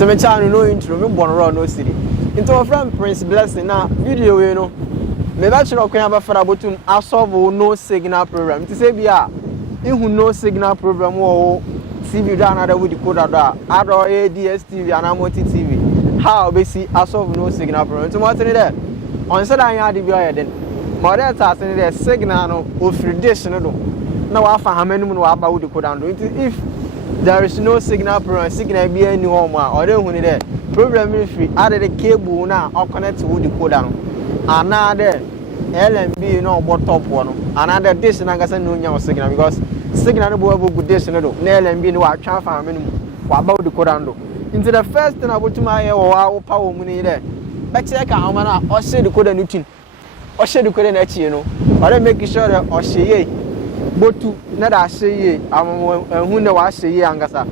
nti me channel no intro me born raw no city into my friend Prince Blessing na video we no me ba chiro kwan abafara botum asolve no signal problem nti say bia ihu no signal problem wo TV do another with decoder do ado dstv and multitv how be see asolve no signal problem nti mo tene there on say dan ya de bi o den mo there ta tene there signal no ofri dish no do na wa fa hamanum no wa ba with decoder do if there is no signal problem signal be any home or they hu ni there problem is free add the cable na or connect to the decoder no another LMB no but top one another dish na gasa no nya signal because signal no bo good dish no do na LMB no wa twa fa amenu wa ba the decoder do into the first thing abotuma ye wa power mu ni there e check how na o share the decoder no tin o share the decoder na chi no or make sure that o share botu na da share hu na wa share angasa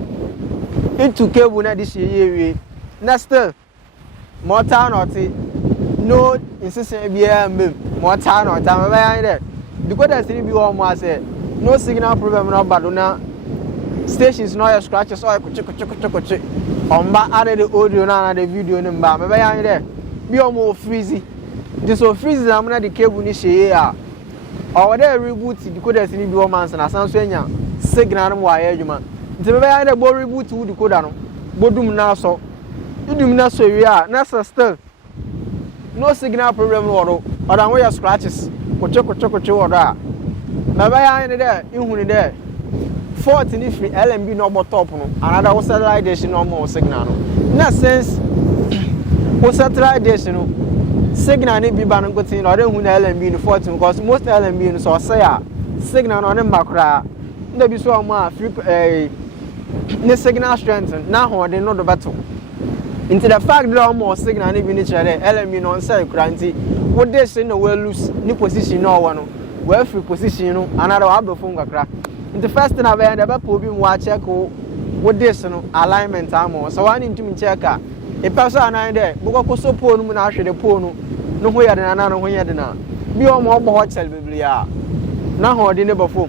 into cable na di share we na still motor not no insistent bia mbem motor not am ba there because there still be one more say no signal problem no bad na stations no your scratches or kuchi on ba add the audio na the video no ba me ba yan there be o freeze this so freeze am na the cable ni share a or there reboot because there still be one man na san so anya signal no wa ya adwuma nti me ba yan there bo reboot wo decoder no bodum na so idum na so wi a na still no signal problem no or dan we scratches kuchi or da na ba ya ni there ihu ni there 40 ni free LMB no more top no another was satellite dish no more signal no na sense o satellite dish no signal ni bi ba no gotin or den hu na LMB no 40 because most LMB no so say a signal no ne makra na bi so ma free ne signal strength na ho den no do battle into the fact that almost signal ni bi ni chere LMB no say kranti wo dish no we lose ni position no one no we free position no another wa be phone kakra in the first thing I end up probing watch check what this no alignment am so one into me check a person and there because so poor no na hwe the poor no ho ya de na no ho ya de na bi o mo bo hotel biblia na ho de ne befo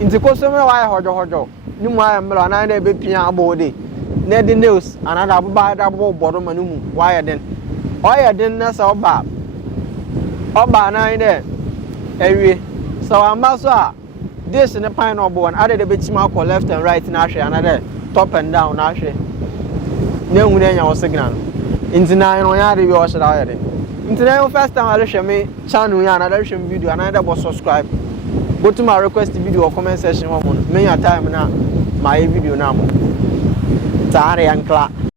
into ko so me wa hojo ni mo am bla na there be pia abode na the news another abba da bodo manu mu wa ya den o ya den na so oba na there ewie so am so a this in the pine or one added a bit small left and right in Ashe, another top and down Ashe. No, we didn't signal. Into 9 on yard, you also already. Into the first time I share me channel and I share video and I was subscribe. Go to my request video or comment section. Many a time now, my video now. Tare and clap.